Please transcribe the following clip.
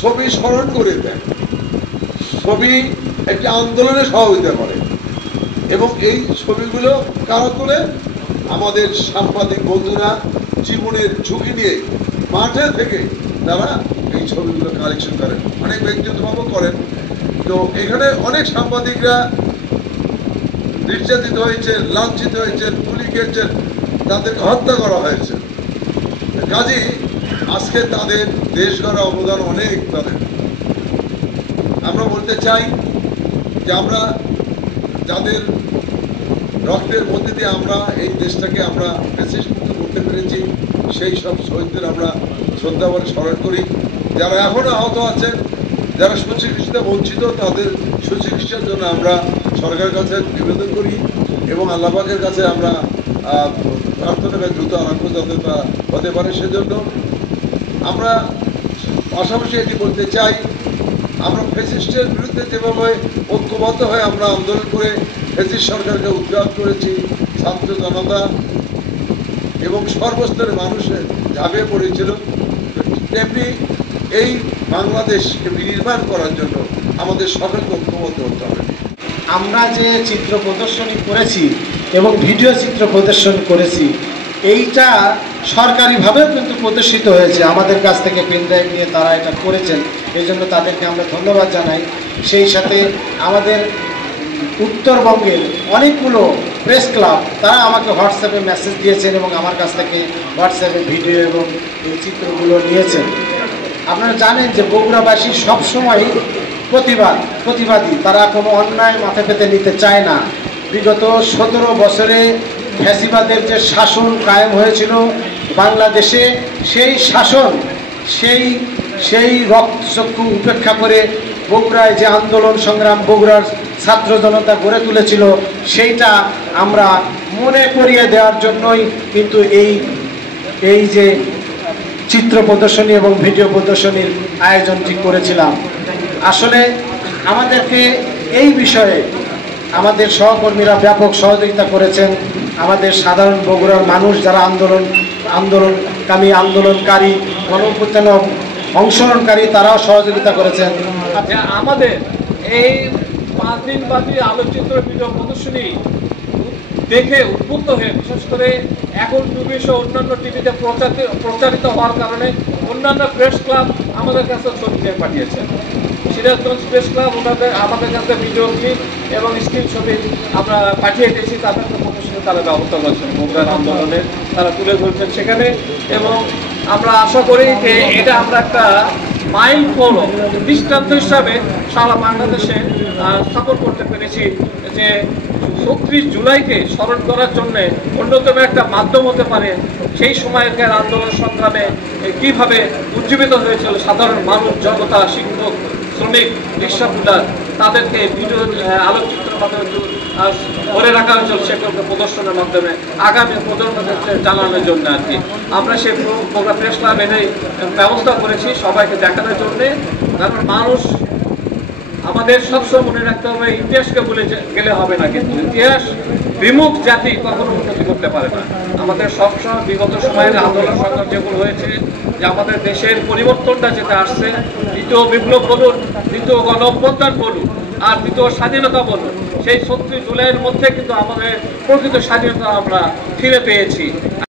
ছবি স্মরণ করে দেন, ছবি একটি আন্দোলনে সহযোগিতা করে এবং এই ছবিগুলো কারা তোলে? আমাদের সাংবাদিক বন্ধুরা জীবনের ঝুঁকি নিয়ে মাঠে থেকে তারা এই ছবিগুলো কালেকশন করেন, অনেক ব্যক্তিগতভাবে করেন। তো এখানে অনেক সাংবাদিকরা নির্যাতিত হয়েছে, লাঞ্ছিত হয়েছে, গুলি খেয়েছেন, তাদেরকে হত্যা করা হয়েছে। কাজেই আজকে তাদের দেশ গড়া অবদান অনেক তাদের। আমরা বলতে চাই যে আমরা যাদের রক্তের মধ্যে দিয়ে আমরা এই দেশটাকে আমরা ফ্যাসিস্ট মুক্ত করতে পেরেছি, সেই সব শহীদদের আমরা শ্রদ্ধাভরে স্মরণ করি। যারা এখনো আহত আছেন, যারা সুচিকিৎসা বঞ্চিত, তাদের সুচিকিৎসার জন্য আমরা সরকারের কাছে নিবেদন করি এবং আল্লাহ পাকের কাছে আমরা প্রার্থনা করি দ্রুত আরোগ্য যাতে তা হতে পারে। সেজন্য আমরা পাশাপাশি এটি বলতে চাই, আমরা ফ্যাসিস্টের বিরুদ্ধে যেভাবে ঐক্যবদ্ধ হয়ে আমরা আন্দোলন করে ফ্যাসিস্ট সরকারকে উৎখাত করেছি, ছাত্র জনতা এবং সর্বস্তরের মানুষের ঝাঁপিয়ে পড়েছিল, তেমনি এই বাংলাদেশকে বিনির্মাণ করার জন্য আমাদের সকলকে ঐক্যবদ্ধ হতে হবে। আমরা যে চিত্র প্রদর্শনী করেছি এবং ভিডিও চিত্র প্রদর্শন করেছি, এইটা সরকারিভাবেও কিন্তু প্রদর্শিত হয়েছে। আমাদের কাছ থেকে পেনড্রাইভ নিয়ে তারা এটা করেছেন, এই জন্য তাদেরকে আমরা ধন্যবাদ জানাই। সেই সাথে আমাদের উত্তরবঙ্গের অনেকগুলো প্রেস ক্লাব তারা আমাকে হোয়াটসঅ্যাপে মেসেজ দিয়েছেন এবং আমার কাছ থেকে হোয়াটসঅ্যাপে ভিডিও এবং এই চিত্রগুলো নিয়েছেন। আপনারা জানেন যে বগুড়াবাসী সবসময় প্রতিবাদী, তারা কোনো অন্যায় মাথা পেতে নিতে চায় না। বিগত 17 বছরে ফ্যাসিবাদের যে শাসন কায়েম হয়েছিল বাংলাদেশে, সেই শাসন সেই রক্তচক্ষু উপেক্ষা করে বগুড়ায় যে আন্দোলন সংগ্রাম বগুড়ার ছাত্র জনতা গড়ে তুলেছিল, সেইটা আমরা মনে করিয়ে দেওয়ার জন্যই কিন্তু এই যে চিত্র প্রদর্শনী এবং ভিডিও প্রদর্শনীর আয়োজনটি করেছিলাম। আসলে আমাদেরকে এই বিষয়ে আমাদের সহকর্মীরা ব্যাপক সহযোগিতা করেছেন। আমাদের সাধারণ বগুড়ার মানুষ যারা আন্দোলনকারী গণঅভ্যুত্থানে অংশগ্রহণকারী, তারাও সহযোগিতা করেছেন। আচ্ছা, আমাদের এই 5 দিনব্যাপী আলোচিত ভিডিও প্রদর্শনী দেখে উদ্বুদ্ধ হয়ে, বিশেষ করে এখন টুবিসহ অন্যান্য টিভিতে প্রচারিত হওয়ার কারণে অন্যান্য প্রেস ক্লাব আমাদের কাছে ছবি দিয়ে পাঠিয়েছেন। সিরাজগঞ্জ প্রেস ক্লাব আমাদের কাছে ভিডিও ক্লিপ এবং স্ক্রিন ছবি আমরা পাঠিয়ে দিয়েছি, তাদেরকে প্রদর্শনে তারা ব্যবস্থা করেছেন, বগুড়ার আন্দোলনে তারা তুলে ধরছেন সেখানে। এবং আমরা আশা করি যে এটা আমরা একটা মাইল ফলক দৃষ্টান্ত হিসাবে সারা বাংলাদেশে স্থাপন করতে পেরেছি, যে ৩৬ জুলাইকে স্মরণ করার জন্য অন্যতম একটা মাধ্যম হতে পারে সেই সময়কার আন্দোলন সংগ্রামে কীভাবে উজ্জীবিত হয়েছিল সাধারণ মানুষ, জনতা, শিক্ষক, শ্রমিক, রিক্সাপুলার, তাদেরকে ভিডিও আলোকচিত্রের মাধ্যমে ধরে রাখা হয়েছিল, সেগুলোকে প্রদর্শনের মাধ্যমে আগামী প্রজন্মকে জানানোর জন্য আর কি। আমরা সেই বগুড়া প্রেস ক্লাব এটাই ব্যবস্থা করেছি সবাইকে দেখানোর জন্যে। কারণ মানুষ আমাদের সবসময় মনে রাখতে হবে, ইতিহাসকে ভুলে গেলে হবে না, কিন্তু ইতিহাস বিমুখ জাতি কখনো উন্নতি করতে পারে না। আমাদের সবসময় বিগত সময়ের আন্দোলন সংগ্রাম যেগুলো হয়েছে, যে আমাদের দেশের পরিবর্তনটা যেটা আসছে, দ্বিতীয় বিপ্লব বলুন, দ্বিতীয় গণ অভ্যুত্থান বলুন, আর দ্বিতীয় স্বাধীনতা বলুন, সেই ৩৬ জুলাইয়ের মধ্যে কিন্তু আমাদের প্রকৃত স্বাধীনতা আমরা ফিরে পেয়েছি।